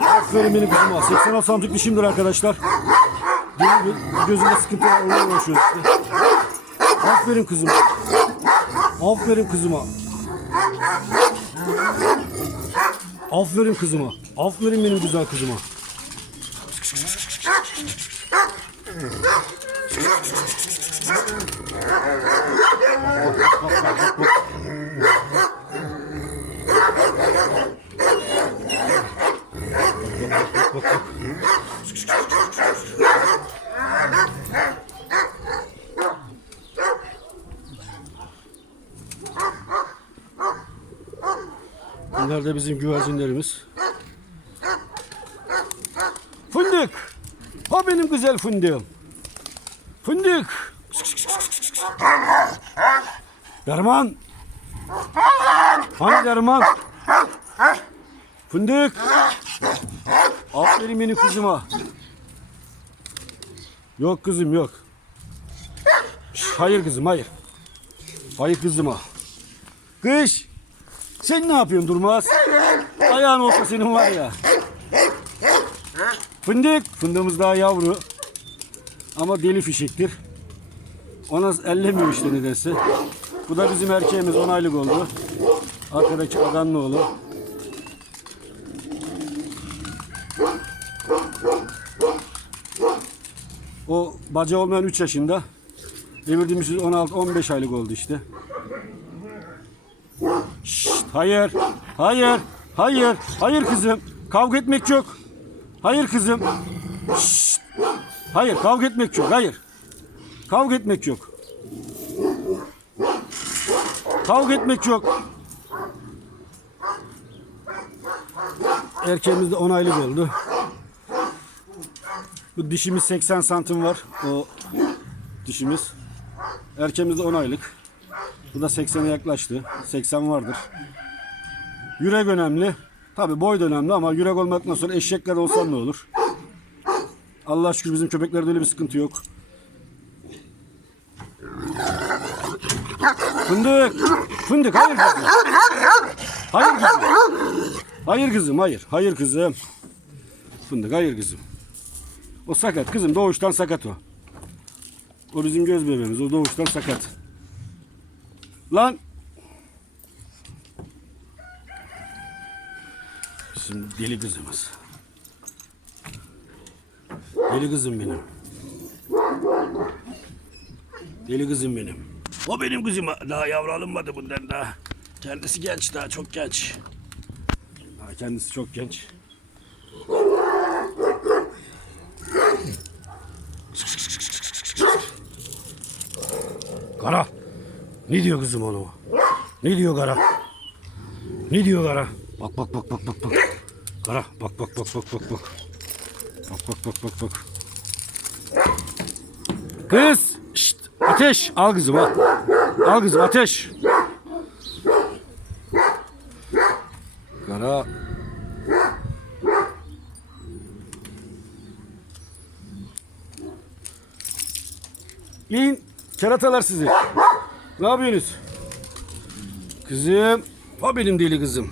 Aferin benim kızıma. 86 santimlik dişimdir arkadaşlar. Gö- Gözünde sıkıntı var. Onunla uğraşıyoruz işte. Aferin kızıma. Aferin kızıma. Aferin kızıma. Aferin benim güzel kızıma. Bunlar da bizim güvercinlerimiz. Fındık. Ha benim güzel fındığım. Fındık. Derman. Hani derman? Fındık. Aferin benim kızıma. Yok kızım yok. Hayır kızım hayır. Hayır kızıma. Kış. Sen ne yapıyorsun Durmaz? Ayağın olsa senin var ya. Fındık. Fındığımız daha yavru. Ama deli fişektir. Ona ellemiyor işte nedense. Bu da bizim erkeğimiz 10 aylık oldu. Arkadaki aganlı O baca olmayan 3 yaşında. Devirdiğimiz 16-15 aylık oldu işte. Şşt, hayır, hayır, hayır, hayır kızım. Kavga etmek yok. Hayır kızım. Şşt, hayır, kavga etmek yok. Hayır. Kavga etmek yok. Kavga etmek yok. Erkeğimiz de 10 aylık oldu. Bu dişimiz 80 santim var. O dişimiz. Erkeğimiz de 10 aylık. Bu da 80'e yaklaştı. 80 vardır. Yürek önemli. Tabi boy da önemli ama yürek olmaktan sonra eşekler olsan ne olur? Allah şükür bizim köpeklerde öyle bir sıkıntı yok. Fındık. Fındık hayır kızım. Hayır kızım. Hayır kızım hayır. Hayır kızım. Fındık hayır kızım. O sakat kızım doğuştan sakat o. O bizim göz bebeğimiz o doğuştan sakat. Lan. Şimdi deli kızımız. Deli kızım benim. Deli kızım benim. O benim kızım. Daha yavru alınmadı bundan daha. Kendisi genç daha çok genç. Kendisi çok genç. Kara. Ne diyor kızım oğlum? Ne diyor Kara? Ne diyor Kara? Bak bak bak bak bak bak. Kara bak bak bak bak bak bak. Bak bak bak bak bak. Kız! Şşt! Ateş! Al kızım al. Al kızım ateş. Kara. İn. Keratalar sizi. Ne yapıyorsunuz? Kızım. O benim deli kızım.